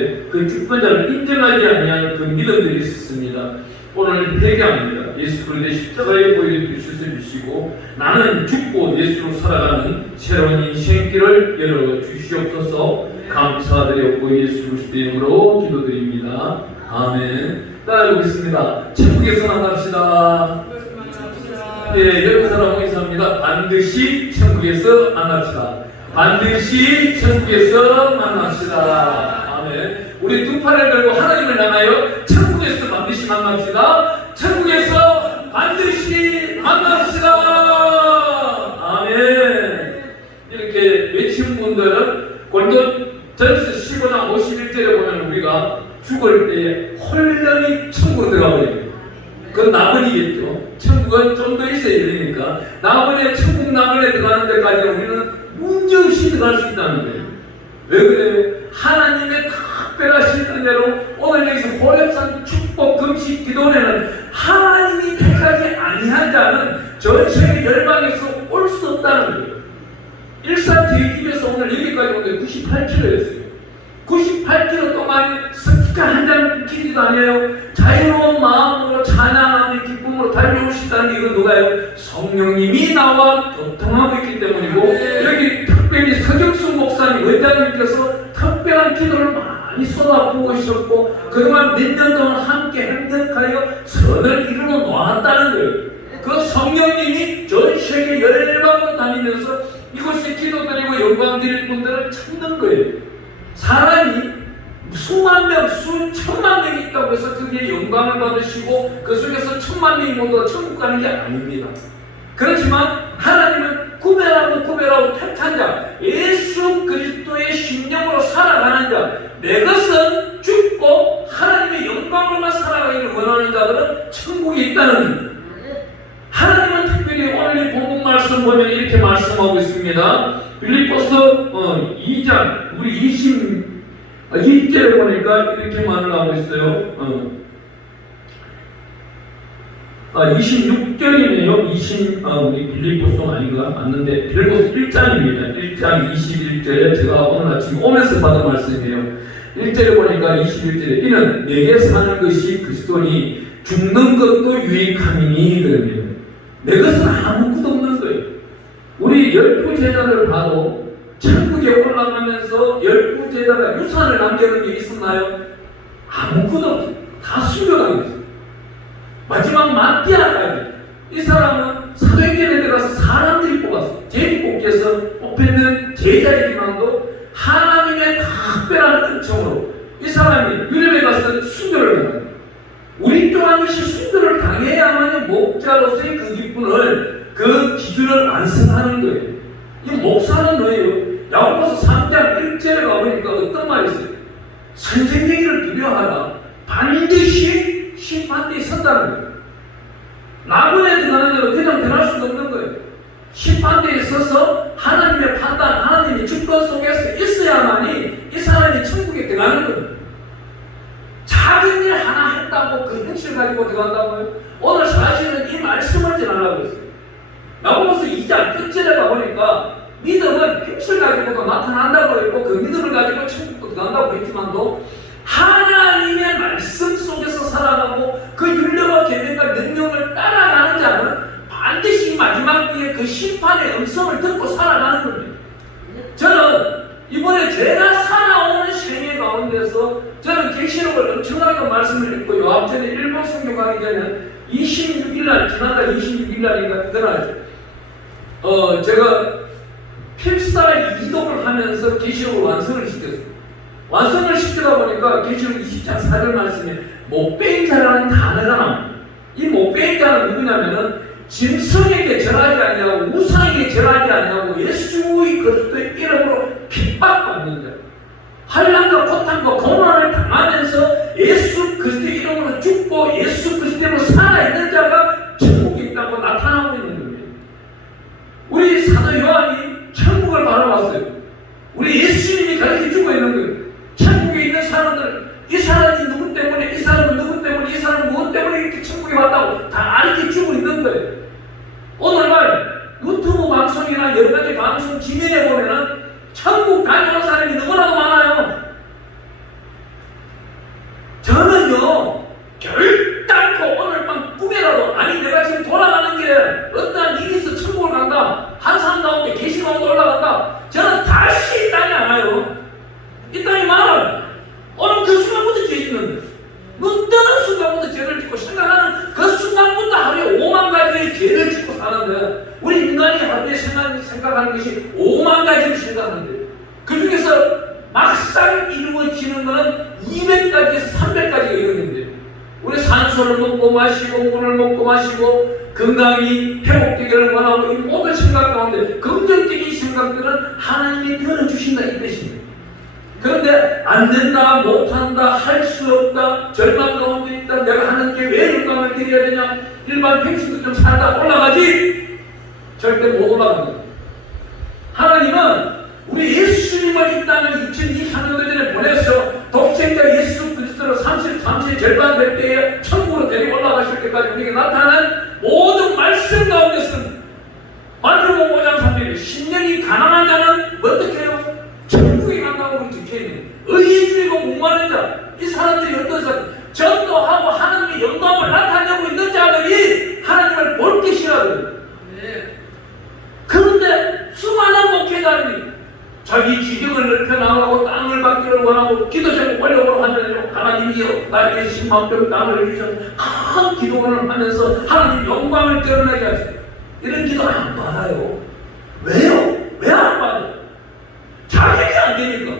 그 주권자를 인정하지 아니한 그 믿음들이 있었습니다. 오늘 회개합니다. 예수 그리스도의 십자가의 보혈을 주시고 나는 죽고 예수로 살아가는 새로운 인생길을 열어주시옵소서. 감사드렸고 예수 그리스도의 이름으로 기도드립니다. 아멘. 따라해보겠습니다. 천국에서 만납시다. 예, 여러 사람 의사합니다. 반드시 천국에서 만납시다. 반드시 천국에서 만납시다. 아멘. 우리 두 팔을 들고 하나님을 향하여 천국에서 반드시 만납시다. 천국에서 반드시 만납시다. 아멘. 이렇게 외친 분들은 고린도전서 15장 51절에 보면 우리가 죽을 때 홀연히 천국으로 들어가버려요. 그건 나머지겠죠. 천국은 좀 더 있어야 되니까 나머지 천국 나머지에 들어가는 데까지는 우리는 문제없이 들어갈 수 있다는 거예요. 왜 그래요? 하나님의 특별하신 은혜로 오늘 여기서 호렙산 축복 금식 기도회는 하나님이 택하지 아니한 자는 전 세계 열방에서 올 수 없다는 거예요. 일산 대기에서 오늘 여기까지 오는데 98km였어요. 98km 동안에 스티커 한 장 끼지도 아니에요. 자유로운 마음으로 찬양하는 기쁨으로 달려오시다는 이건 누가요? 성령님이 나와 교통하고 있기 때문이고, 여기 특별히 서경수 목사님 원장님께서 특별한 기도를 많이 쏟아부어 오셨고 그동안 몇 년 동안 함께 행복하여 선을 이루어 놓았다는 거예요. 그 성령님이 전 세계 열방으로 다니면서 이곳에 기도드리고 영광 드릴 분들을 찾는 거예요. 사람이 수만 명, 수천만 명이 있다고 해서 그게 영광을 받으시고 그 속에서 천만 명이 모두 천국 가는 게 아닙니다. 그렇지만 하나님은 구별하고 택한 자, 예수 그리스도의 심령으로 살아가는 자, 내 것은 죽고 하나님의 영광으로만 살아가기를 원하는 자들은 천국에 있다는 겁니다. 하나님은 특별히 오늘 이 본문 말씀 보면 이렇게 말씀하고 있습니다. 빌립보서 2장 우리 20절에 보니까 이렇게 말을 하고 있어요. 26절이네요. 우리 빌립보서 아닌가? 맞는데 빌립보서 1장입니다. 1장 21절에 제가 오늘 아침 오면서 받은 말씀이에요. 1절에 보니까 21절에 이는 내게 사는 것이 그리스도니 죽는 것도 유익함이니 그럽니다. 내 것은 아무것도 없는 거예요. 우리 12제자를 봐도 천국에 올라가면서 12제자가 유산을 남겨놓은 게 있었나요? 아무것도 없어요. 다 숨겨가고 있어요. 마지막 마띠아까지 이 사람은 사도행전에 들어가서 사람들이 뽑았어요. 제비뽑기에서 뽑히는 제자이지만도 하나님의 특별한 은총으로 이 사람이 유럽에 가서 순교를 합니다. 우리 또한 이것이 순교를 당해야만 목자로서의 그 기쁨을 그 기준을 완성하는 거예요. 이 목사는 뭐예요? 야고보서 3장 1절에 가보니까 어떤 말이 있어요? 선생님을 두려워하라. 반드시 심판대에 선다는 거예요. 나무에 들어가는 대로 그냥 들어갈 수가 없는 거예요. 심판대에 서서 하나님의 판단, 하나님의 주권 속에서 있어야만이 이 사람이 천국에 들어가는 거예요. 작은 일 하나 했다고 그 흑실 가지고 들어간다고요? 오늘 사실은 이 말씀을 전하려고 했어요. 야고보서 2장 끝절에 가보니까 믿음은 흑실 가지고도 나타난다고 했고 그 믿음을 가지고 천국도 들어간다고 했지만도 하나님의 말씀 속에서 살아가고 그 율법과 계명과 명령을 따라가는 자는 반드시 마지막 때에 그 심판의 음성을 듣고 살아가는 겁니다. 저는 이번에 제가 살아오는 생애 가운데서 저는 계시록을 엄청나게 말씀을 읽고 요한전에 일본 성경 가기 전에 26일날 지난달 26일날인가 그날 제가 필사 이동을 하면서 계시록을 완성을 시켰어요. 완성을 시키다 보니까 계시록 20장 4절 말씀에 못배인 자라는 단어가 나옵니다. 이 못배인 자는 누구냐면은 짐승에게 절하지 아니하고 우상에게 절하지 아니하고 예수의 그리스도의 이름으로 핍박받는 자, 환난과 고통과 고난을 당하면서 예수 그리스도의 이름으로 죽고 예수 그리스도로 살아있는 자가 천국에 있다고 나타나고 있는 겁니다. 우리 사도 요한이 천국을 바라봤어요. 우리 예수님이 가르쳐주고 있는 거예요. 천국에 있는 사람들, 이 사람이 누구 때문에, 이 사람은 누구 때문에, 이 사람은 무엇 때문에 이렇게 천국에 왔다고 다 가르쳐주고 있는 거예요. 오늘날 유튜브 방송이나 여러 가지 방송 지면에 보면은 천국 다녀온 사람이 너무나도 많아요. 산소를 먹고 마시고 물을 먹고 마시고 건강이 회복되기를 원하고 이 모든 생각 가운데 긍정적인 생각들은 하나님이 들어주신다 이 뜻입니다. 그런데 안 된다, 못한다, 할 수 없다, 절망 가운데 있다, 내가 하는 게 왜 영광을 드려야 되냐, 일반 백성들 좀 살다 올라가지? 절대 못 올라갑니다. 하나님은 우리 예수님을 이 땅을 2023년 전에 보내서 독생자 예수 그리스도로 33세 절반 될 때에 천국으로 데리고 올라가실 때까지 우리에게 나타난 모든 말씀 가운데서 마태복음 5장 3절에 신령이 가난한 자는 어떻게 해요? 천국에 간다고 적혀있는 의에 줄이고 목마른 자, 이 사람들이 어떤 사람? 전도하고 하나님의 영광을 나타내고 있는 자들이 하나님을 볼 게 싫어하거든요. 그런데 수많은 목회자들이 자기 지경을 넓혀나가고 땅을 받기를 원하고 기도 제목 올려보러 하면 하나님이여 나에게 10만 평 땅을 주셔서 큰 기도를 하면서 하나님 영광을 드러내게 하세요. 이런 기도 안 받아요. 왜요? 왜 안 받아요? 자격이 안 되니까.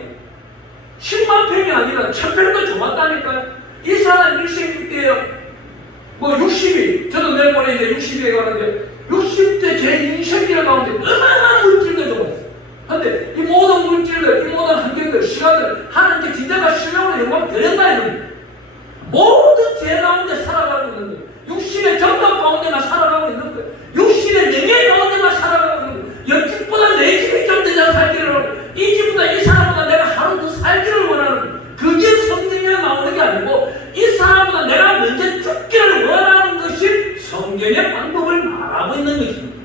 10만 평이 아니라 1000평도 좋았다니까요. 이 사람 일생 때에요. 뭐 60이, 저도 내일 모레 이제 60에 가는데 60대 제 인생길 가운데 어마어마한 물질을 줘봤어요. 그런데 이 모든 물질들, 이 모든 환경들, 시간들 하나님께 진짜가 신령으로 영광을 드린다 이겁니다. 모든 죄 가운데 살아가고 있는 거예요. 60의 정답 가운데만 살아가고 있는 거예요. 60의 명예 가운데만 살아가고 있는 거예요. 옆집보다 내 집이 좀 더 살기를 원하고 이 집보다 이 사람보다 내가 하루 더 살기를 원하는 거예요. 그게 성경에 나오는 게 아니고 이 사람보다 내가 먼저 죽기를 원하는 것이 성경의 방법을 말하고 있는 것입니다.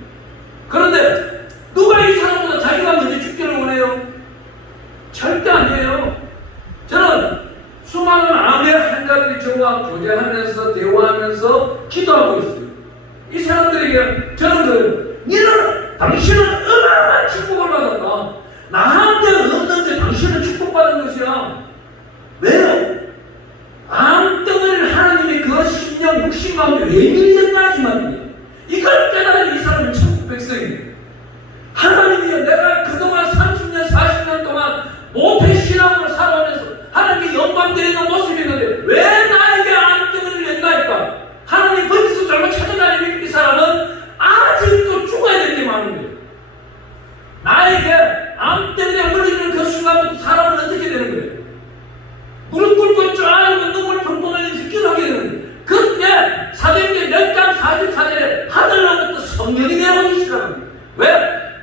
그런데 누가 이 사람보다 자기가 먼저 죽기를 원해요? 절대 아니에요. 저는 수많은 암의 환자들이 저와 교제하면서 대화하면서 기도하고 있어요. 이 사람들에게 저는 그래요. 너는 당신은 어마어마한 축복을 받았다. 나한테 없는데 당신은 축복받은 것이야. 왜요? 암덩어리를 하나님의 그 신령 60 가운데 왜 밀렸나 이 말이에요. 이걸 깨달은 이 사람은 천국 백성입니다. 하나님이여 내가 그동안 30년 40년 동안 모태신앙으로 살아오면서 하나님께 영광 드리는 모습이 있는데 왜 나에게 암덩어리를 냈나이까? 하나님 거기서 잘못 찾아다니는 이 사람은 아직도 죽어야 될 게 많은 거예요. 나에게 암 때문에 물리는 그 순간부터 사람은 어떻게 되는 거예요? 무릎 꿇고 쫙 눈물 펑펑 흘리면서 기도하게 되는 거예요. 그때 사도행전 10장 44절에 하늘로부터 성령이 내려오기 시작합니다. 왜?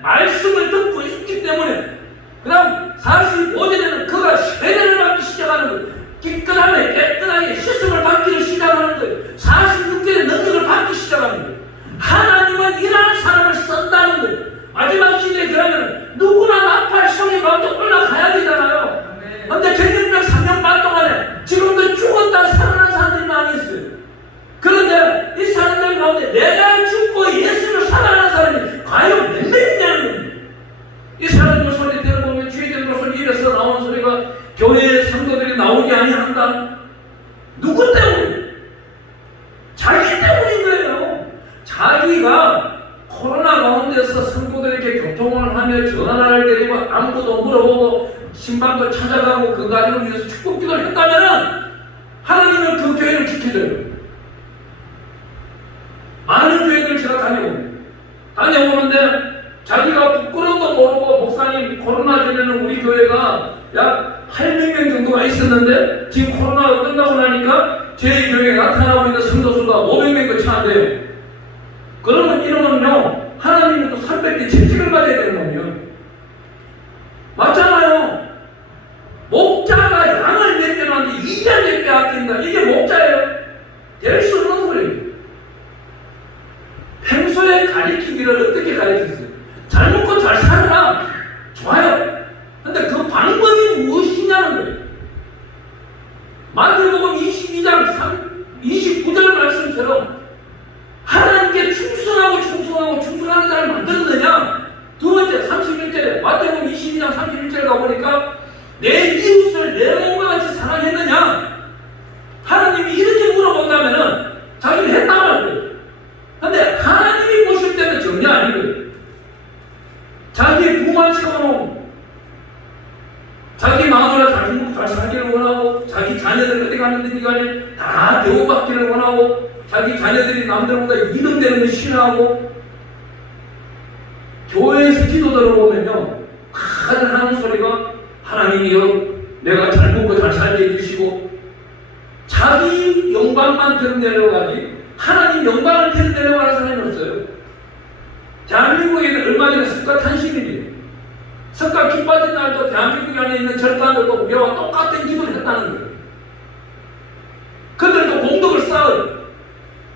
말씀을 듣고 있기 때문에. 그 다음 45절에는 그가 세례를 받기 시작하는 거예요. 깨끗하게 씻음을 받기를 시작하는 거예요. 46절에 능력을 받기 시작하는 거예요. 하나님은 이러한 사람을 쓴다는 거예요. 마지막 시대에 그러면 누구나 나팔 소리 가운데 올라가야 되잖아요. 그런데 전염병 3년 반 동안에 지금도 죽었다 살아난 사람들이 많이 있어요. 그런데 이 사람들 가운데 내가 죽고 예수를 살아난 사람이 과연 몇 명이냐는 겁니다. 이 사람들 소리 들어보면 주의되는 소리 입에서 나오는 소리가 교회의 성도들이 나오지 아니한다. 누구 때문에? 자기 때문인 거예요. 자기가 코로나 가운데서 성도들에게 교통을 하며 전화를 드리고 안부도 물어보고 신방도 찾아가고 그 가정을 위해서 축복 기도를 했다면 하나님은 그 교회를 지켜줘요. 많은 교회들 제가 다녀오는데 자기가 부끄러움도 모르고 목사님 코로나 전에는 우리 교회가 약 800명 정도가 있었는데 지금 코로나가 끝나고 나니까 제 교회에 나타나고 있는 성도수가 500명 채 안 돼요. 그러면 이러면요 하나님은 또 300개 채찍을 받아야 되는 거예요. 맞잖아요. 목자가 양을 몇 개 놨는데 2장 몇 개 아낀다. 이게 목자예요. 될 수 없는 소리예요. 평소에 가르치기를 어떻게 가르쳤어요? 잘 먹고 잘 살아라. 좋아요. 근데 그 방법이 무엇이냐는 거예요. 마태복음 22장 29절 말씀처럼 하나님께 충성하는 자를 만들었느냐? 두 번째 31절에 마태복음 22장 31절에 가보니까 내 이웃을 내 몸과 같이 사랑했느냐? 하나님이 이렇게 물어본다면은 자기는 했다고 거예요. 근데 하나님이 보실 때는 전혀 아니고요. 자기 부만 채워놓은 자기 마누라 잘 먹고 잘 살기를 원하고 자기 자기 자녀들 어디 갔는지 간에 다 대우받기를 원하고 자기 자녀들이 남들보다 이등되는 걸 싫어하고 교회에서 기도 들어보면요 늘 하는 소리가 하나님이여 내가 잘 먹고 잘 살게 해주시고 자기 영광만 드러내려가지 하나님 영광을 드러내려가는 사람이 없어요. 대한민국에는 얼마 전에 석가 탄신일이에요. 석가 기 빠진 날도 대한민국 안에 있는 절단들도 우리와 똑같은 기도를 했다는 거예요. 그들도 공덕을 쌓아요.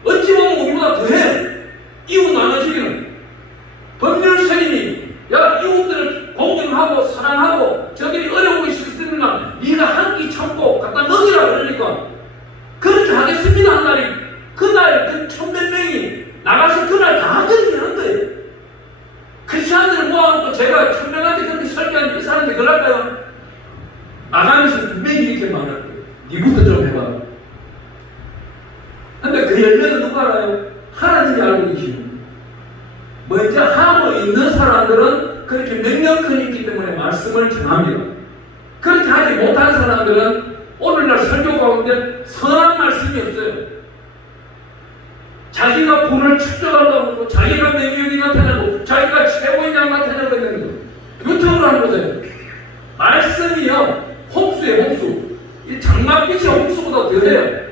어찌 보면 우리보다 더해요. 이웃 나눠주기는. 법률 스님이 야 이웃들을 공경하고 사랑하고 저들이 어려운 것이 있으면 네가 한 끼 참고 갖다 먹이라 그러니까 그렇게 하겠습니다 한 날이 그날 그 천몇 명이 나가서 그날 다 그렇게 하는 거예요. 크리스천들을 모아놓고 제가 천명한테 그렇게 설교하는 이 사람한테 그럴까요? 나가면서 분명히 이렇게 말할 거예요. 니부터 좀 해봐. 근데 그 열매는 누가 알아요? 하나님이 알고 계시는. 먼저 하고 있는 사람들은 그렇게 능력이 있기 때문에 말씀을 전합니다. 그렇게 하지 못한 사람들은 오늘날 설교 가운데 선한 말씀이 없어요. 자기가 분을 축적하려고 하고 자기가 능력이 나타나고 자기가 최고이냐 나타나고 있는 거. 유튜브로 한번 보세요. 말씀이요 홍수예요 홍수. 이 장막빛이 홍수보다 더해요.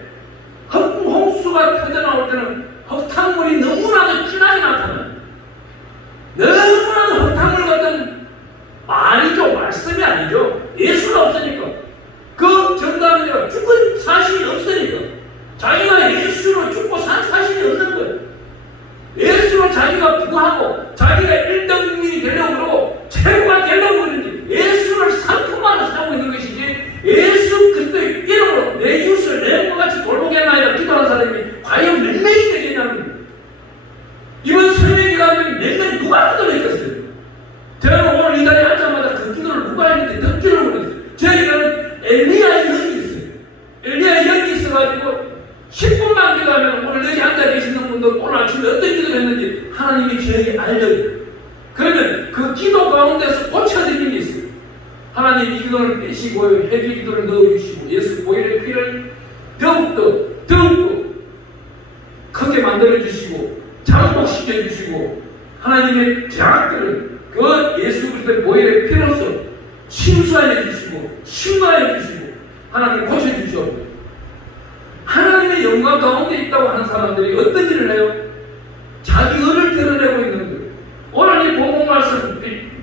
홍수가 터져나올 때는 흙탕물이 너무나도 진하게 나타나요. 너무나도 흙탕물 같은 말이죠. 말씀이 아니죠. 예수가 없으니까. 그 정답은 죽은 사실이 없으니까. 자기가 예수로 죽고 산 사실이 없는 거예요. 예수로 자기가 부하고 자기가 1등 국민이 되려고 그러고 최고가 되려고 그러는지 예수를 상품화로 살고 있는 것이지 예수 그리스도의 이름으로 내 이웃을 내 몸과 같이 돌보겠나이다 기도하는 사람이 과연 몇 명이 되겠냐는 거예요. 이번 설명기간에 몇 명이 누가 기도를 했겠어요? 제가 오늘 이 자리에 앉자마자 그 기도를 누가 했는지 듣기를 모르겠어요. 저희가는 엘리야의 영이 있어요. 엘리야의 영이 있어가지고 10분만 기도하면 오늘 여기 앉아 계시는 분들 오늘 아침에 어떤 기도를 했는지 하나님이 저에게 알려요. 그러면 그 기도 가운데서 고쳐드리는 게 있어요. 하나님 이 기도를 빼시고 회개 기도를 넣어주시고 예수 보혈의 피를 더욱더 크게 만들어주시고 장복시켜주시고 하나님의 죄악들을 그 예수 그리스도의 보혈의 피로서 침수하여 주시고 심화해 주시고 하나님 고쳐주시옵소서. 하나님의 영광 가운데 있다고 하는 사람들이 어떤 일을 해요? 자기 의를 드러내고 있는 거예요. 오늘 이 본문 말씀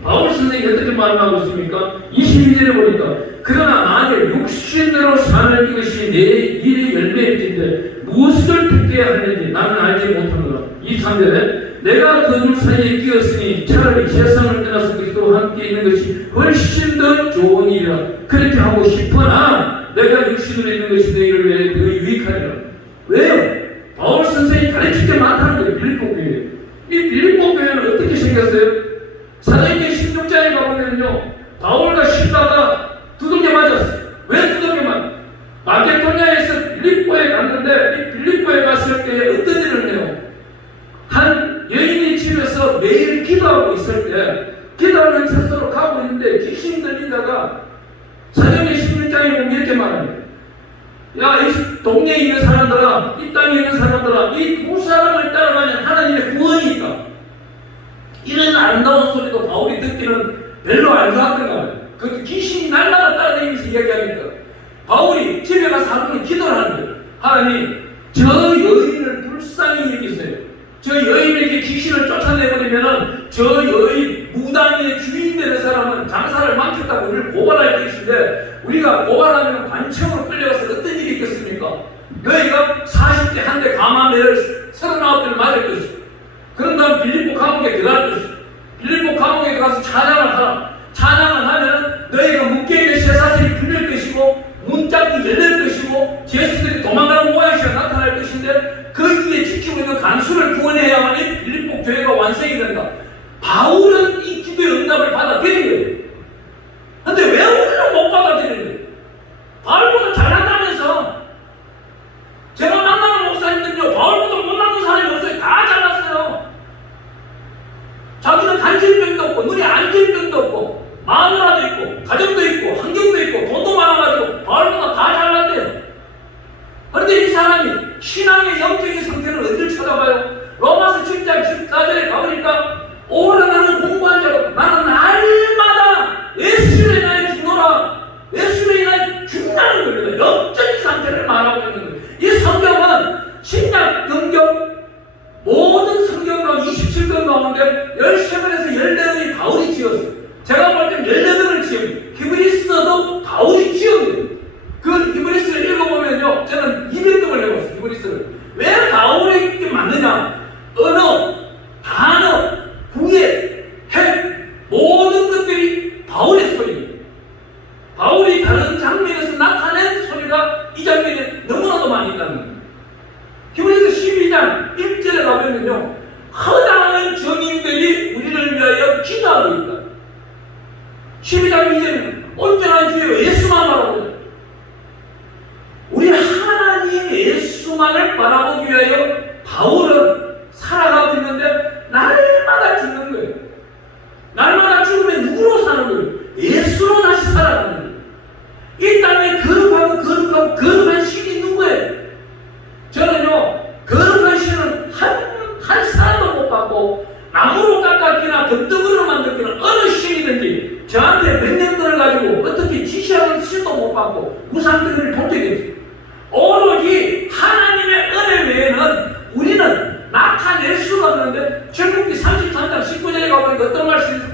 바울 선생님이 어떻게 말하고 있습니까? 22절에 보니까 그러나 만일 육신으로 사는 이것이 내 일의 열매일진데 무엇을 택해야 하는지 나는 알지 못하노라. 23절에 내가 그 둘 사이에 끼었으니 차라리 세상을 떠나서 그리스도와 함께 있는 것이 훨씬 더 좋은 일이라 그렇게 하고 싶으나 내가 육신으로 있는 것이 너희를 위해 더 유익하리라. 왜요? 바울 선생이 가르칠 게 많다는 거예요. 빌립보 교회. 이 빌립보 교회는 어떻게 생겼어요? 사도행전 16장에 가보면요 바울과 실라가 두들겨 맞았어요. 왜 두들겨 맞았어요? 마게도냐에서 빌립보에 갔는데 이 빌립보에 갔을 때 어떤 일을 해요? 한 여인의 집에서 매일 기도하고 있을 때 기도하는厕소로 가고 있는데 귀신 들린 자가 사도행전 16장에 보면 이렇게 말합니다. 야, 이 동네에 있는 사람들아, 이 땅에 있는 사람들아, 이 두 사람을 따라가면 하나님의 구원이 있다. 이런 아름다운 소리도 바울이 듣기는 별로 안 좋았던가 봐요. 그 귀신이 날마다 따라다니면서 이야기하니까 바울이 집에 가서 하루는 기도를 하는 거예요. 하나님, 저 여인을 불쌍히 여기세요. 저 여인에게 귀신을 쫓아내버리면은 저 여인 무당의 주인 되는 사람은 장사를 망쳤다고 우리를 고발할 것인데 우리가 고발하면 관청으로 끌려가서 어떤 일이 있겠습니까? 너희가 40대 한 대 가마매를 39대를 맞을 것이고 그런 다음 빌립보 감옥에 들어갈 것이고 빌립보 감옥에 가서 찬양을 하라. 찬양을 하면 너희가 묶여있는 쇠사슬이 풀릴 것이고 문짝이 열릴 것이고 제수들이 도망가는 모양새가 나타날 것인데 거기에 지키고 있는 간수를 구원해야만이 빌립보 교회가 완성이 된다. 바울은 이 기도의 응답을 받아들인 거예요. 근데 왜 우리는 못 받아들이는 거예요? 바울보다 잘한다면서. 제가 만나는 목사님들요 바울보다 못하는 사람이 없어요. 다 잘났어요. 자기는 간질병도 없고 눈에 안질병도 없고 마누라도 있고 가정도 있고 환경도 있고 돈도 많아가지고 바울보다 다 잘났대요. 해보고 저는 200등을 해봤어요. 히브리서를. 왜 바울에게 맞느냐? 언어, 단어, 구애, 핵, 모든 것들이 바울의 소리입니다. 바울이 다른 장면에서 나타낸 소리가 이 장면에 너무나도 많이 있다는 거예요. 히브리서 12장 1절에 가면요, 허다한 정인들이 우리를 위하여 기도하고 있다. 12장 2절에는 온전한 주여 예수만 바라보자. 우리 하나님 예수만을 바라보기 위하여 바울은 살아가고 있는데 날마다 죽는 거예요. 날마다 죽으면 누구로 사는 거예요? 예수로 다시 살아가는 거예요. 이 땅에 거룩한 신이 있는 거예요. 저는요, 거룩한 신은 한 사람도 못 받고 나무로 깎았기나 금덩어리로 만들기나 어느 신이든지 저한테 명령들을 가지고 어떻게 지시하는 신도 못 받고 우상들을 본 적이 없어요. 오로지 하나님의 은혜 외에는 우리는 나타낼 수가 없는데 출애굽기 33장 19절에 가보니까 어떤 말씀이 있어요?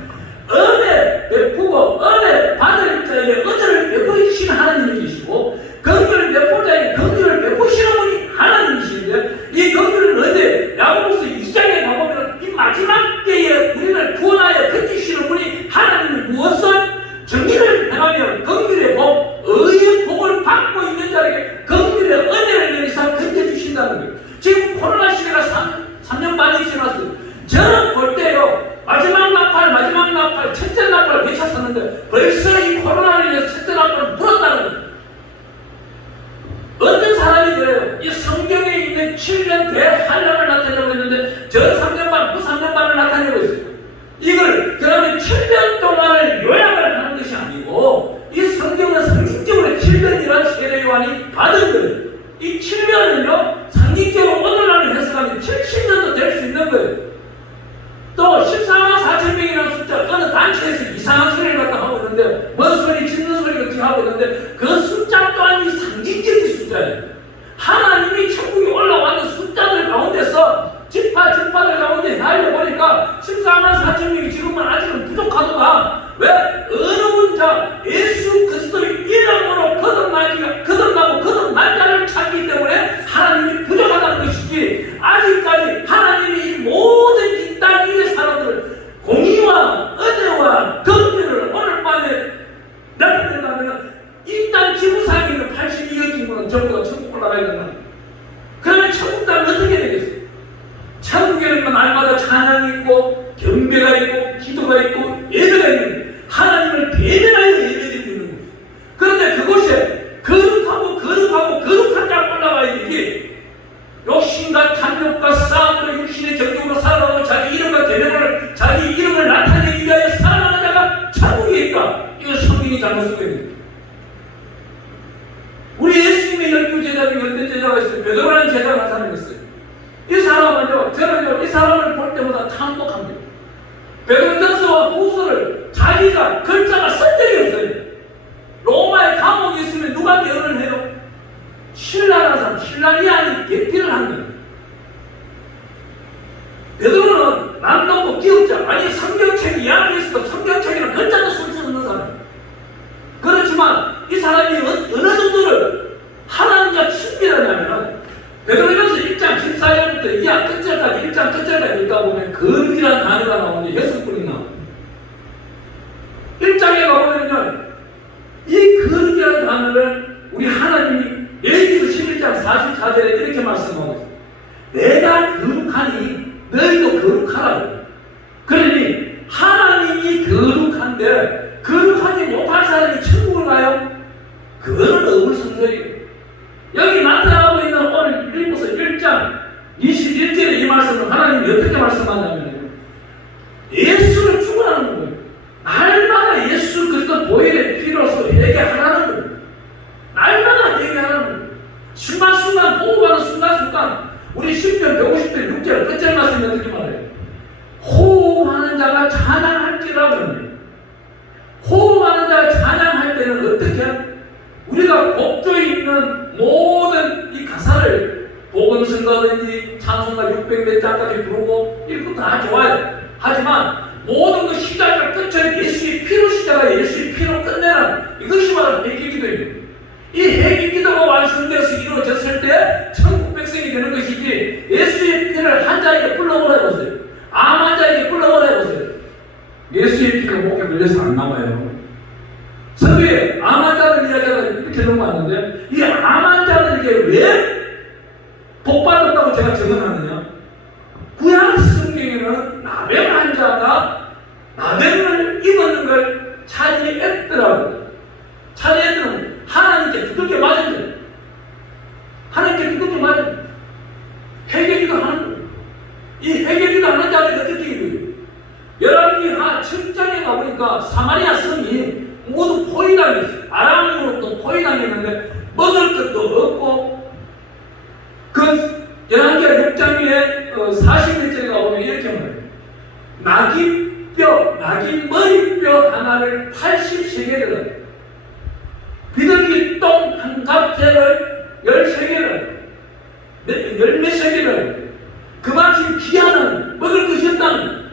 은혜 베푸고 은혜 받을 자에게 은혜를 베푸시는 하나님이 계시고 긍휼을 베풀 자에게 긍휼을 베푸시는 분이 하나님이신데 이 긍휼은 언제? 야고보서 2장에 가보면 이 마지막 때에 우리를 구원하여 건지시는 분이 하나님이 무엇을? 정의를 행하며 긍휼의 복, 의의 복을 받고 있는 자에게 긍휼의 은혜를 내리사 건져주신다는 거예요. 지금 코로나 시대가 3년 반이 지났어요. 저는 볼 때요, 마지막 나팔, 첫째 나팔을 외쳤었는데 벌써 이 코로나로 인해서 첫째 나팔을 불었다는 거예요. 어떤 사람이 그래요. 이 성경에 있는 7년 대환란을 나타내고 있는데 저 3년 반, 그 3년 반을 나타내고 있어요. 이걸 그러면 7년 동안을 요약을 하는 것이 아니고 이 성경은 상징적으로 7년이라는 세례요한이 받은 거예요. 이 7년은요 상징적으로 오늘날을 해석하면 70년도 될 수 있는 거예요. 또 14만 4천 명이라는 숫자, 어느 단체에서 이상한 소리를 갖다 하고 있는데 뭔 소리, 짖는 소리 같이 하고 있는데 그 숫자 또한 이 상징적인 숫자예요. 하나님이 천국에 올라왔는 숫자들 가운데서 지파들 가운데 날려보니까 14만 4천 명이 지금은 아직은 부족하도다. 왜? 어려운 자 예수 그리스도의 이름으로 거듭나고 날짜를 찾기 때문에 하나님이 부족하다는 것이지, 아직까지 하나님이 이 모든 이 땅 위의 사람들을 공의와 은혜와 긍휼을 오늘 밤에 나타낸다면 이 땅 지구상에 있는 82억 인구는 전부 다 천국 올라가야 된다. 그러면 천국 땅은 어떻게 되겠어요? 천국에는 날마다 찬양이 있고 경배가 있고 기도가 있고 예배가 있는, 하나님을 대면하여 예배드리고 있는 거예요. 그런데 그곳에 거룩한 자 올라가야 되지, 욕심과 탐욕과 싸움으로 육신의 정욕으로 살아가고 자기 이름을 나타내기 위하여 살아가는 자가 천국에 있다. 이거 성경이 잘못 쓰고 있는 거예요. 우리 예수님의 12 제자 중에 어떤 제자가 있어요? 베드로라는 제자가 한 사람이 있어요. 이 사람은요, 저는요, 이 사람을 볼 때마다 탐독합니다. 베드로전서와 후서를 자기가 글자가 쓴 적이 없어요. 로마의 감옥에 있으면 누가 대언을 해요? 신라라는 사람, 신라이 아닌 대피를 한 거예요. 베드로는 남놓고 기억자, 아니 성경책 이야기에서도 성경책이나 글자도 쓸 수 없는 사람. 그렇지만 이 사람이 어느 정도를 하나님과 친밀하냐면 베드로전서 1장 14절부터 2장 끝절까지 1장 끝절까지 읽다 보면 거룩이라는 단어가 나오는데 6번이 나와요. 1장에 가보면요, 이 거룩이라는 단어를 우리 하나님이 레위기서 11장 44절에 이렇게 말씀하고 있어요. 내가 거룩하니 너희도 거룩하라고. 그러니 하나님이 거룩한데 거룩하지 못할 사람이 천국을 가요? 그거는 어불성설이에요. 여기 나타나고 있는 오늘 빌립보서 1장 21절에 이 말씀을 하나님이 어떻게 말씀하냐면 예수를 죽으라는 거예요. 날마다 예수 그리스도 보혈의 피로서 회개하라는 거예요. 날마다 회개하라는 거예요. 순간순간 호흡하는 순간순간 우리 10편 150편 6절 끝절 말씀이 어떻게 말해요? 호흡하는 자가 찬양할지라고. 호흡하는 자가 찬양할 때는 어떻게? 우리가 곡조에 있는 모든 이 가사를 복음성가든지 찬송가 600몇 장까지 부르고 이런 거 다 좋아요. 하지만 모든 그 시작과 끝을 예수의 피로 시작하여 예수의 피로 끝내는 이것이 바로 회개기도입니다. 이 회개기도가 완성돼서 이루어져 있는데 이 암 환자들에게 왜 복받았다고 제가 적어놨느냐? 구약 성경에는 나병 환자가 나병을 입었는 걸 차지했더라고요. 차지했더라고요. 하나님께 두들겨 맞은 거예요. 하나님께 두들겨 맞은 거예요. 회개기도 하는 거예요. 이 회개기도 하는 자들이 어떻게 이거예요? 열왕기하 7장에 가보니까 사마리아 성이 모두 포위당했어요. 아람으로부터 포위당했는데 먹을 것도 없고, 그 열왕기하 6장 위에 41절에 가보면 이렇게 말해요. 낙인 머리뼈 하나를 80세겔을, 비둘기 똥 한 갑재를 13개를, 열몇 세겔을, 그만큼 귀하는 먹을 것이 없다는,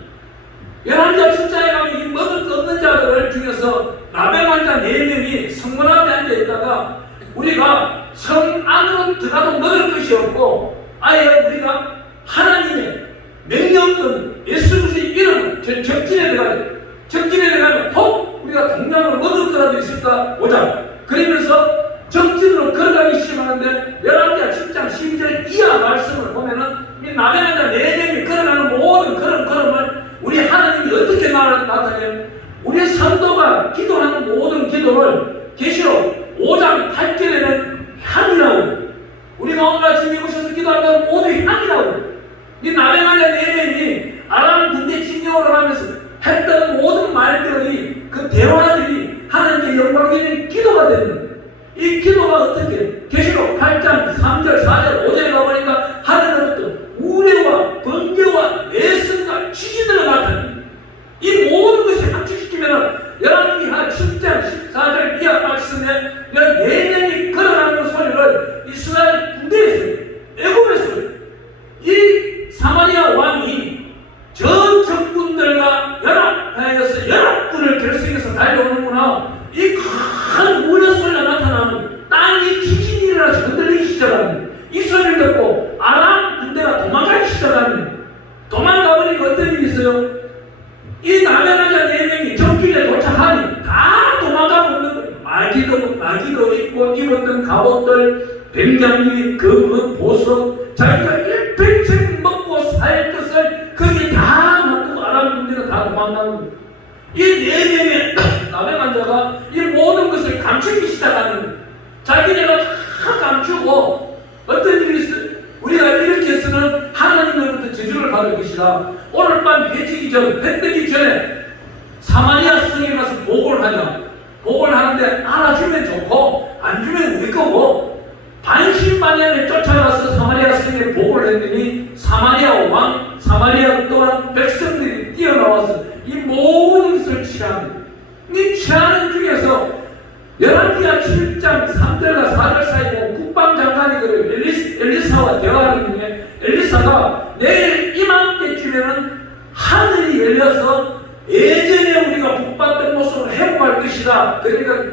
열왕기하 7장에 가면 이 먹을 거 없는 자들을 중에서 나병 환자 4명이 성문 앞에 앉아 있다가 우리가 성 안으로 들어가도 먹을 것이 없고 아예 우리가 하나님의 명령권 예수 그리스도의 이름 적진에 들어가면 혹 우리가 동양으로 먹을 거라도 있을까 보자. 그러면서 적진으로 걸어가기 시작하는데 열왕기하 7장 12절 이하 말씀을 보면은 이 나병 환자 4명이 걸어가는 모든 그런 걸음을 우리 하나님이 어떻게 나타내요? 우리 성도가 기도하는 모든 기도를 계시록 5장 8절에는 향이라고, 우리가 오늘 아침에 오셔서 기도하는 모두 향이라고, 이 나병 환자 4명이 아람 군대 진영으로 가면서 했던 모든 말들이, 그 대화들이 하나님께 영광되는 기도가 되는 거예요. 이 기도가 어떻게? 계시록 8장 3절 4절 5절에 가보니까 하늘로부터 우레와 번개와 내성과 지진을 나타냅니다. 이 모든 것이 합치시키면 열왕기하 7장 14절 이하 말씀에 4명이 걸어가는 소리를 이스라엘 군대에서, 애굽에서 이 사마리아 왕이 전 적군들과 연합하여서 연합군을 결성해서 달려오는구나. 이 큰 우레 소리가 나타나는, 땅이 지진이 일어나서 흔들리기 시작하는 이 소리를 듣고 아람 군대가 도망가기 시작하는, 도망가버리니까 어떤 일이 있어요? 이 나병 환자 4명이 적길에 도착하니 다 도망가고 있는 거예요. 마귀도 입고 입었던 갑옷들, 뱀장기, 금은, 보석, 자기가 일평생 먹고 살 것을 거기 다 놔두고 아람 군대가 다 도망가는 거예요. 이 4명의 나병 환자가 이 모든 것을 감추기 시작하는 거예요. 자기네가 다 감추고 어떤 일이 있어요? 우리가 이렇게 해서는 하나님으로부터 저주를 받을 것이다. 오늘 밤 배 뜨기 전에 사마리아 성에 가서 보고를 하자. 보고를 하는데 알아주면 좋고 안 주면 우리 거고, 반신반의하에 쫓아가서 사마리아 성에 보고를 했더니 사마리아 왕, 사마리아 또한 백성들이 뛰어나와서 이 모든 것을 취합니다. 이 취하는 중에서 열왕기하 7장 3절과 4절 사이에 국방장관이 엘리사와 대화하는 중에 엘리사가 내일 이맘때쯤에는 하늘이 열려서 예전에 우리가 복받던 모습을 회복할 것이다. 그러니까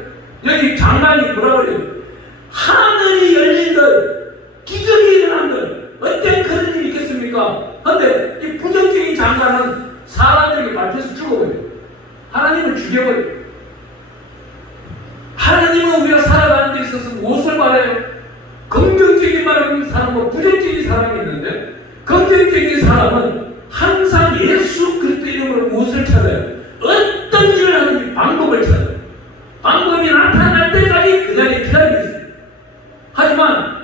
여기 장관이 뭐라 그래요? 하늘이 열린 것, 기적이 일어난 것, 어떤 그런 일이 있겠습니까? 그런데 이 부정적인 장관은 사람들에게 밟혀서 죽어버려요. 하나님을 죽여버려요. 하나님은 우리가 살아가는 데 있어서 무엇을 말해요? 긍정적인 말을 하는 사람과 부정적인 사람이 있는데, 긍정적인 사람은 항상 예수 그리스도 이름으로 무엇을 찾아요? 어떤 일을 하는지 방법을 찾아요. 방법이 나타날 때까지 그 자리에 기다리고 있어요. 하지만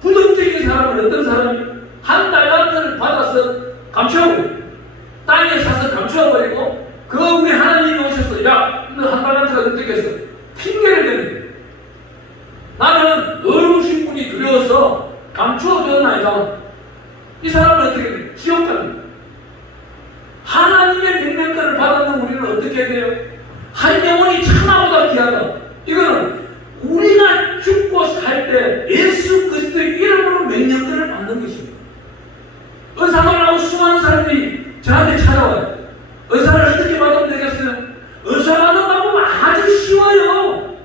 부정적인 사람은 어떤 사람이 한 달란트를 받아서 감춰버려요. 땅에 사서 감춰버리고 그 후에 하나님이 오셔서 야, 너 한 달란트가 어떻게 했어? 핑계를 대는 거예요. 나는 어르신 분이 두려워서 감추어줬나 아니다. 이 사람은 어떻게 돼요? 지옥 가는 거예요. 하나님의 명령권을 받았는 우리는 어떻게 해야 돼요? 한 영혼이 천하보다 귀하다. 이거는 우리가 죽고 살 때 예수 그리스도의 이름으로 명령권을 받는 것입니다. 의사가 나고 수많은 사람들이 저한테 찾아와요. 의사를 어떻게 받으면 되겠어요? 의사 받는다고 아주 쉬워요.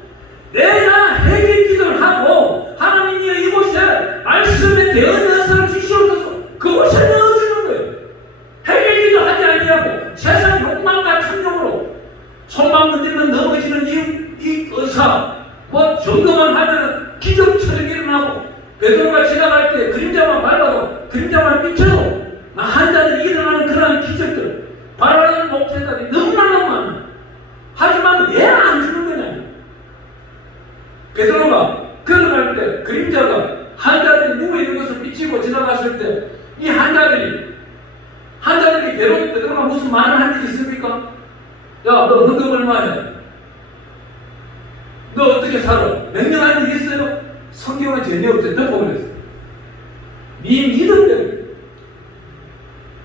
내가 회개 기도를 하고 하나님이 이곳에 말씀에 대언 연설을 주시옵소서, 그곳에 넣어주는 거예요. 회개 기도하지 아니하고 세상 욕망과 탐욕으로 손만 건드리면 넘어지는 이 의사, 뭐 정도만 하면 베드로가 지나갈 때 그림자만 밟아도 그림자만 비춰도 한자들이 일어나는 그러한 기적들, 바라는 목회자들이 너무나 많아. 하지만 왜 안 주는 거냐? 베드로가 걸어갈 때 그림자가 한자들이 누워있는 것을 비치고 지나갔을 때 이 한자들이 베드로가 무슨 말을 한 적이 있습니까? 야, 너 헌금 얼마 해? 너 어떻게 살아? 명령한 일 있어요? 성경은 전혀 없어요. 덮어버렸어요. 네 믿음대로.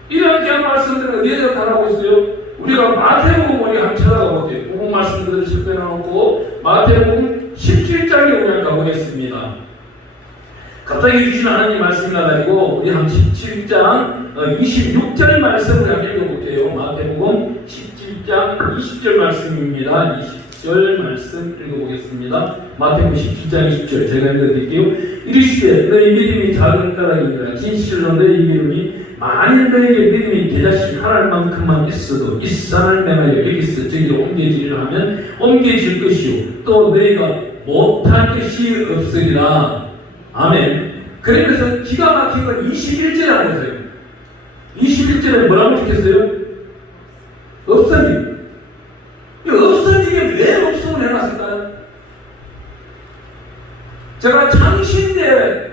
이런 귀한 말씀들은 어디에서 달하고 있어요? 우리가 마태복음 우리가 한번 찾아가 볼게요. 복음 말씀들을 집어넣고 마태복음 17장에 우리 가보겠습니다. 갑자기 주신 하나님 말씀이 나가지고 우리 한 17장 26절 말씀을 한번 읽어볼게요. 마태복음 17장 20절 말씀입니다. 20절 말씀 읽어보겠습니다. 마태복음 17장 20절 제가 읽어드릴게요. 이르시되 너희 믿음이 작은 까닭이니라. 진실로 너희 믿음이 만일 너에게 믿음이 대자식 하나할 만큼만 있어도 이 산을 명하여 여기서 저기로 옮겨지리라 하면 옮겨질 것이요 또 너희가 못할 것이 없으리라. 아멘. 그러면서 기가 막힌 건 21절에 하고 있어요. 21절에 뭐라고 적혔어요? 없어님. 이 없어님이 왜 없음을 해놨을까요? 제가 창신대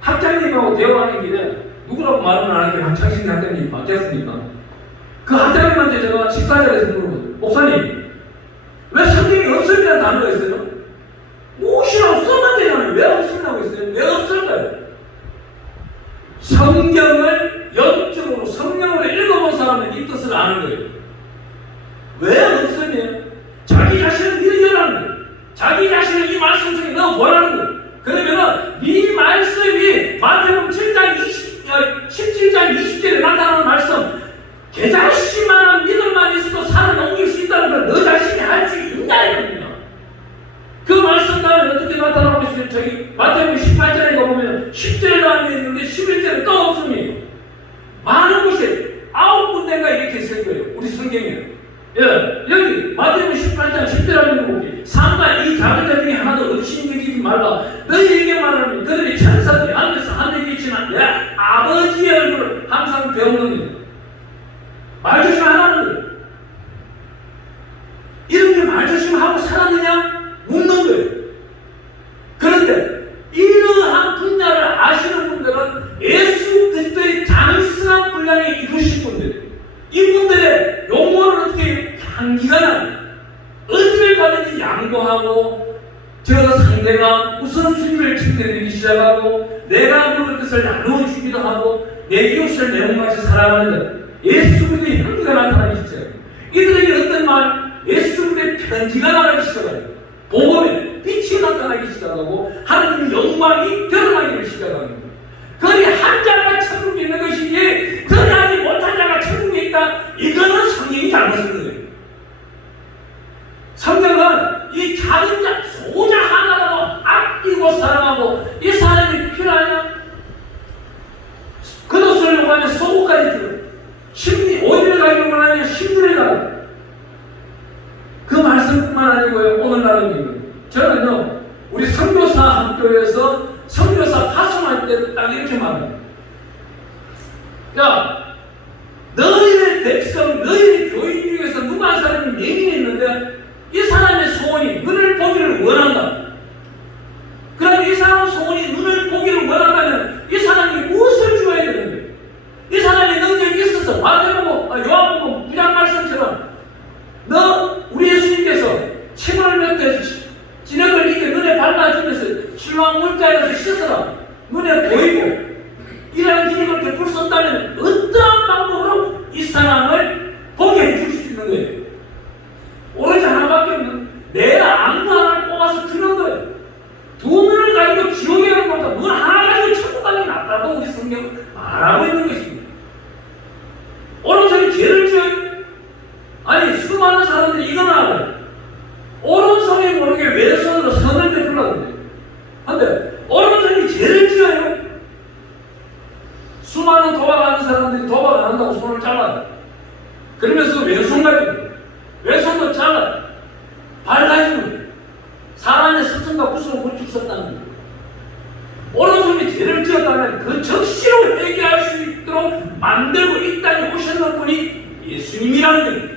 학장님하고 대화하는 길에 누구라고 말은 안 하는데 창신대 학장님이 바뀌었습니까? 그 학장님한테 제가 식사 자리에서 물어봤어요. 목사님, 왜 성경에 없음이라는 단어가 있어요? 무엇이라고 써만 되잖아요. 왜 없음이라고 있어요? 왜 없을까요? 성경을 영적으로 성령으로 읽어본 사람은 이 뜻을 아는 거예요. 왜 없으면 자기 자신을 믿으라는 거예요. 자기 자신을 이 말씀 속에 넣어보라는 거예요. 그러면은 이 말씀이 마태복음 17장 20절에 나타나는 말씀, 개자식만한 믿음만 있어도 산을 옮길 수 있다는 걸 너 자신이 할 수 있냐 이겁니다. 그 말씀 다음에 어떻게 나타나고 있어요? 저기 마태복음 18절에 가보면 10절에 나왔는데 11절에 또 없으니 많은 곳에 9군데가 이렇게 있을 거예요. 우리 성경에. 예, 여기 마태복음 18장 10절에 보면 삼가 이 작은 자 중에 하나도 없이기지 말라. 너희에게 말하면 그들이 천사들이 하늘에서 하늘에 있지만 내 아버지의 얼굴을 항상 배우는 거예요. 말 조심하라는 거예요. 이렇게 말 조심하고 살았느냐? 묻는 거예요. 그런데 이러한 분야를 아시는 분들은 예수 그리스도의 장성한 분량에 이루신 분들, 이분들의 용어를 어떻게 향기가 나요. 어디를 가든지 양보하고 저 상대가 우선순위를 챙겨드리기 시작하고 내가 먹을 것을 나누어 주기도 하고 내 이웃을 내 몸같이 사랑하는 예수 그리스도의 향기가 나타나기 시작해요. 이들에게 어떤 말? 예수 그리스도의 편지가 나가기 시작해요. 복음의 빛이 나타나기 시작하고 하나님의 영광이 드러나기 시작하는 거예요. 거기 한 자가 천국에 있는 것이지 그러하지 못한 자가 천국에 있다. 이거는 성경이 잘못 쓴 거예요. 성경은 이 작은 자, 소자 하나라도 아끼고 사랑하고 이 사람이 필요하냐? 겉옷을 요구하면 속옷까지 들어요. 심리, 어디를 가기를 원하냐? 심리를 가요. 그 말씀뿐만 아니고요. 오늘날은 저는요 우리 선교사 학교에서 선교사 파송할 때 딱 이렇게 말합니다. 야, 너희의 백성, 너희의 교인 중에서 누가 한 사람이 예민이 있는데 이 사람의 소원이 눈을 보기를 원한다. 그럼 이 사람 소원이 눈을 보기를 원한다면 이 사람이 무엇을 주어야 되는데? 이 사람의 능력이 있어서 마태복음, 요한복음 구장 말씀처럼 우리 예수님께서 침을 뱉듯 진흙을 이렇게 눈에 밟아주면서 실로암 물가에서 씻어라. 눈에 보이고 이러한 기능을 베풀 수 없다면 어떠한 방법으로 이 사람을 보게 해줄 수 있는 거예요. 오로지 하나밖에 없는 내가 안구 하나를 뽑아서 주는 거예요. 두 눈을 가지고 지옥에 가는 것보다 눈 하나 가지고 천국 가는 게 낫다고 우리 성경은 말하고 있는 것입니다. 오른손이 죄를 지어요. 아니 수많은 사람들이 이건 알아요. 오른손이 모르게 왼손으로 선을 베풀라는데 근데 오른손이 죄를 지어요. 수많은 도박하는 사람들이 도박 안 한다고 손을 잘라요. 그러면서 왼손 가지고 왼손도 잘라요. 발 가지고 사람의 스승과 구슬을 못 죽었다는 거예요. 오른손이 죄를 지었다면 그 적시로 회개할 수 있도록 만들고 이 땅에 오셨는 분이 예수님이라는 거예요.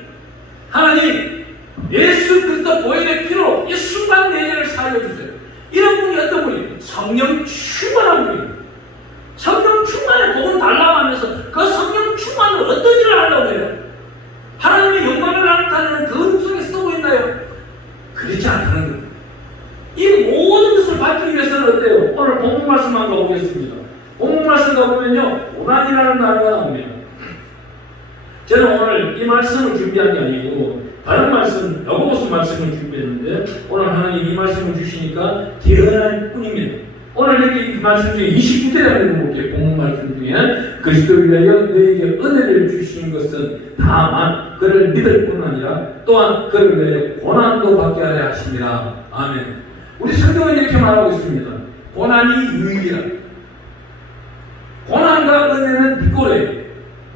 하나님, 예수 그리스도 보혈의 피로 이 순간 내 죄를 살려주세요. 이런 분이 어떤 분이? 성령 충만한 분이에요. 성령 충만의 복은 달라고 하면서 그 성령 충만으로 어떤 일을 하려고 해요? 하나님의 영광을 나타내는 그 음성에 쓰고 있나요? 그렇지 않다는 거예요. 이 모든 것을 받기 위해서는 어때요? 오늘 본문 말씀 한번 가보겠습니다. 본문 말씀 가보면요, 고난이라는 단어가 나옵니다. 저는 오늘 이 말씀을 준비한 게 아니고 다른 말씀, 야고보서 말씀을 준비했는데 오늘 하나님 이 말씀을 주시니까 대단할 뿐입니다. 오늘 여기 이 말씀 중에 29절에 볼게요. 본문 말씀 중에 그리스도를 위하여 너에게 은혜를 주신 것은 다만 그를 믿을 뿐 아니라 또한 그를 위하여 고난도 받게 하려 하심이라. 아멘. 우리 성경은 이렇게 말하고 있습니다. 고난이 유익이라. 고난과 은혜는 뒷거래예요.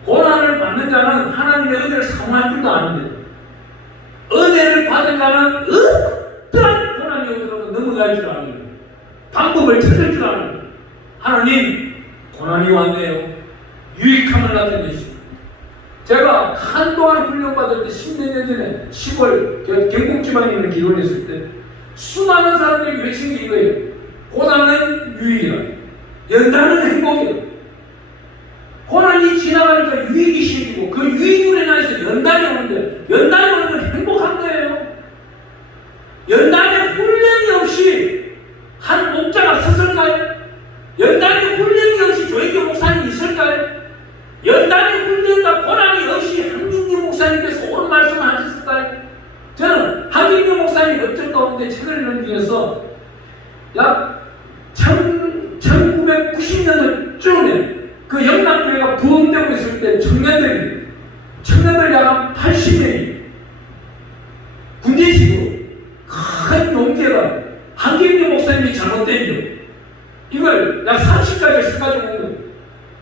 고난을 받는 자는 하나님의 은혜를 사모할 줄도 아는데 은혜를 받은 자는 어떠한 고난이 오더라도 넘어갈 줄 아는 거예요. 방법을 찾을 줄 아는 거예요. 하나님, 고난이 왔네요. 유익함을 나타내시고 제가 한동안 훈련받을 때 10몇 년 전에 시골 경북지방에 있는 기도를 했을 때 수많은 사람들이 외친 게 이거예요. 고난은 유익이라. 연단은 행복이라. 고난이 지나가니까 유익이 생기고 그 유익으로 인해서 연단이 오는데 연단이 오는 건 행복한 거예요. 연단에 훈련이 없이 한 목자가 섰을까요? 연단에 훈련이 없이 조혜교 목사님이 있을까요? 연단에 훈련과 고난이 없이 한민규 목사님께서 옳은 말씀을 하셨을까요? 저는 한민규 목사님 업적 가운데 책을 읽는 중에서 약 1990년도쯤에 그 영남교회가 부흥되고 있을 때 청년들 약 80명이 군대식으로 큰 용기가 한경규 목사님이 잘못된 점 이걸 약 30가지 써가지고 온 거예요.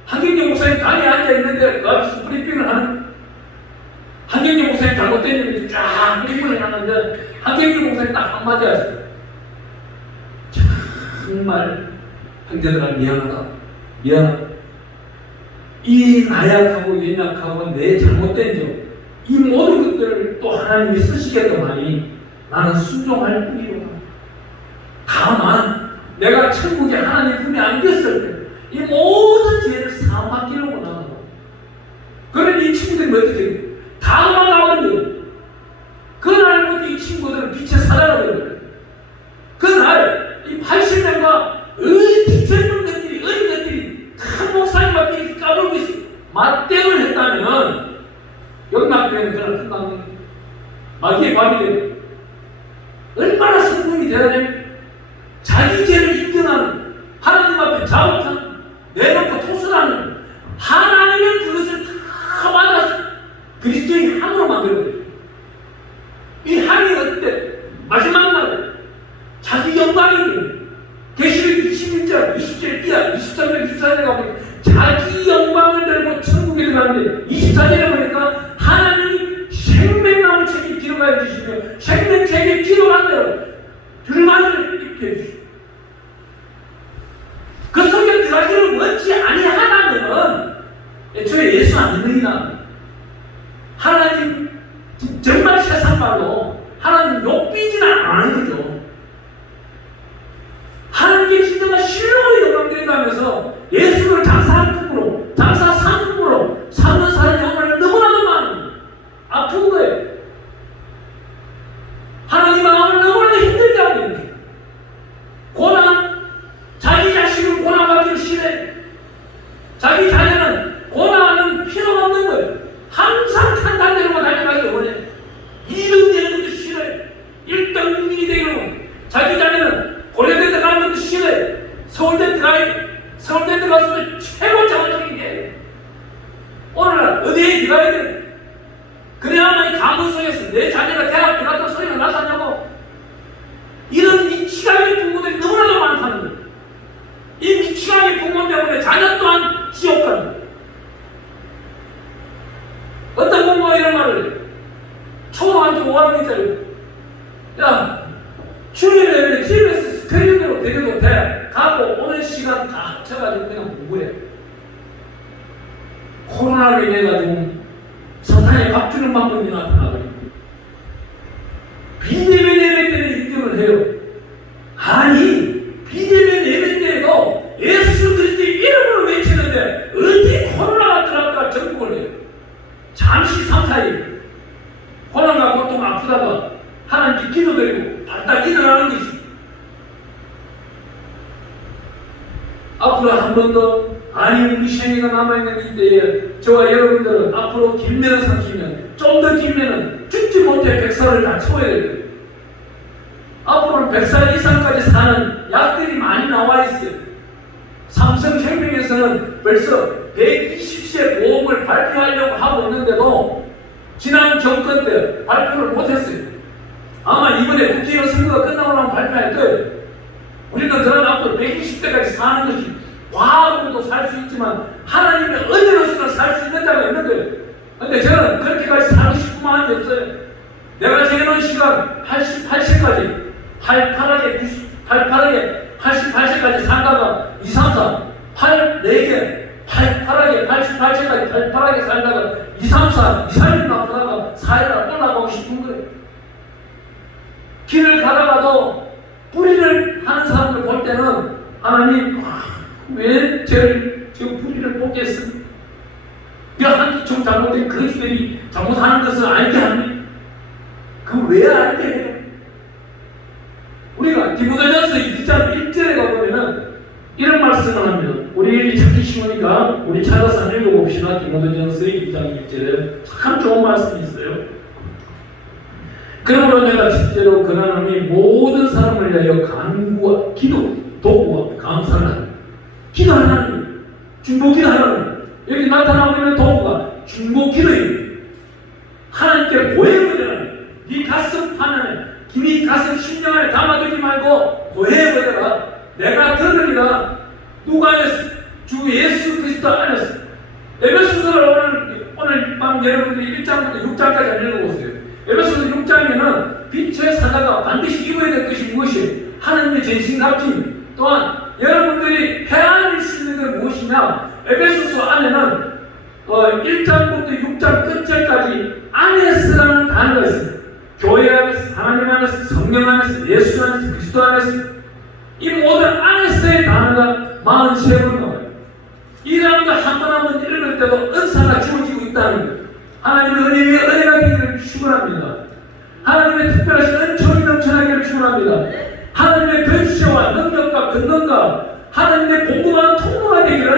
한경규 목사님 단에 앉아있는데 그 앞에서 브리핑을 하는 한경규 목사님 잘못된 점이 쫙 브리핑을 해놨는데 한경규 목사님 딱 한마디 하셨어요. 정말 형제들아 미안하다. 이 나약하고 연약하고 내 잘못된 점, 이 모든 것들을 또 하나님이 쓰시겠더니 나는 순종할 뿐이로다. 다만 내가 천국에 하나님 품에 안겼을 때 이 모든 죄를 사함받기로구나. 그런 이 친구들이 어떻게 해요? 다만 나오는 거예요. 그날부터 이 친구들은 빛의 사자가 되는 거예요. 그날 이 80년과 어디 젊은 것들이 어린 것들이 큰 목사님 앞에 이렇게 까불고 있어요. 맞대응을 했다면 영남교회는 그날 끝나는 마귀의 밤이 되는 얼마나 성공이 돼야 되면 자기 죄를 인정하는 하나님 앞에 자욱한 내놓고 토설하는 하나님은 그것을 다 받아서 그리스도의 함으로 만들어요. 이 함이 어때? 마지막 날 자기 영광이 계시록 21절, 20절 이하, 23절, 24절에 가보니까 자기 영광을 들고 천국에 들어가는데 24절에 보니까 하나님이 생명나무 책에 기록하여 주시며 생명책에 기록한 대로 들만을 입게 해주시고 그 속에 들어가기를 원치 아니하다면 애초에 예수 안 믿는 이나 하나님 정말 세상말로 하나님 욕비지는 안 하는 거죠. 하나님께 진정한 신뢰로 영광드린다면서 예수를 장사 상품으로 사는 사람이 정말 너무나도 많은 아픈 거예요. 하나님 마음을 너무나도 힘들게 하고 있는 거예요. 고난, 자기 자식을 고난받기를 싫어해. 자기 자녀는 고난은 필요가 없는 거예요. 항상 탄탄대로만 달려가기를 원해. 이런 되는 것도 싫어해. 1등 국민이 되기를 원해. 자기 자녀는 고려대 들어가는 것도 싫어해. 서울대 들어갔으면 최고 자원적인 게 오늘날 어디에 들어가야 돼? 그래야만 이 강도 속에서 내 자녀가 대학 들어갔다는 소리가 나타나고 이런 미치광이 부모들이 너무나도 많다는 거예요. 이 미치광이 부모 때문에 자녀 또한 지옥 가는 거예요. 어떤 부모가 이런 말을 해요. 초등학교 5학년짜리 야 주일에 TBS 스케줄대로 데려도 돼. 가고 오는 시간 다 사람으로 인해 가지고 사탄의 밥주는 방법이 나타나거든요. 비대면 예배 때는 인정을 해요. 아니 비대면 예배 때에도 예수 그리스도의 이름을 외치는데 어디 코로나가 들어왔다가 전국을 해요. 잠시 3, 4일 코로나 고통 아프다가 하나님께 기도드리고 발딱 일어나는 것이 앞으로 한 번 더 아니 우리 생애가 남아있는 이때에 저와 여러분들은 앞으로 길면은 30년 좀 더 길면은 죽지 못해 100살을 다 채워야 돼요. 앞으로는 100살 이상까지 사는 약들이 많이 나와 있어요. 삼성생명에서는 벌써 120세 보험을 발표하려고 하고 있는데도 지난 정권 때 발표를 못했어요. 아마 이번에 국회의원 선거가 끝나고 나면 발표할 거예요. 우리는 그런 앞으로 120대까지 사는 것이 과학으로도 살 수 있지만 하나님의 은혜로서는 살 수 있는 자가 있는 거예요. 근데 저는 그렇게까지 살고 싶은 마음이 없어요. 내가 재는 시간 88세까지 팔팔하게 88세까지 살다가 2, 3, 4, 4개 팔팔하게 88세까지 팔팔하게 살다가 2, 3, 4, 2, 3일 아프다가 4일 올라가고 싶은 거예요. 길을 가다가도 뿌리를 하는 사람들 볼 때는 하나님 왜 저 뿌리를 뽑겠습니까? 한기 좀 잘못된 그리스도인이 잘못하는 것을 알게 합니까? 그 왜 알게 해요? 우리가 디모데전서 2장 1절에 가보면은 이런 말씀을 합니다. 우리 찾기 쉬우니까 우리 찾아서 읽어봅시다. 디모데전서 2장 1절에 참 좋은 말씀이 있어요. 그러므로 내가 실제로 그러하니 모든 사람을 위하여 간구와 기도, 도구와 감사를 하는 기도하는 중보기도하는 여기 나타나고 있는 도구가 중보기도입니다. 하나님께 고해버려라. 네 가슴 판에 네 가슴 심령 안에 담아두지 말고 고해버려라. 내가 들으리라. 누가 안에서? 주 예수 그리스도 안에서. 에베소서를 오늘 밤 여러분들이 1장부터 6장까지 읽어보세요. 에베소서 6장에는 빛의 사자가 반드시 입어야 될 것이 무엇이에요? 하나님의 전신갑주임. 또한 여러분들이 해야 수 있는 게 무엇이냐? 에베소서 안에는 1장부터 6장 끝절까지 안에서라는 단어가 있습니다. 교회 안에서, 하나님 안에서, 성령 안에서, 예수 안에서, 그리스도 안에서 이 모든 안에서의 단어가 43번 나와요. 이 단어가 한 번 한 번 읽을 때도 은사가 주어지고 있다는 거예요. 하나님의 은혜가 되기를 축원합니다. 하나님의 특별하신 은총이 넘쳐나기를 축원합니다. 하나님의 권세와 능력과 권능과 하나님의 공급하는 통로가 되기를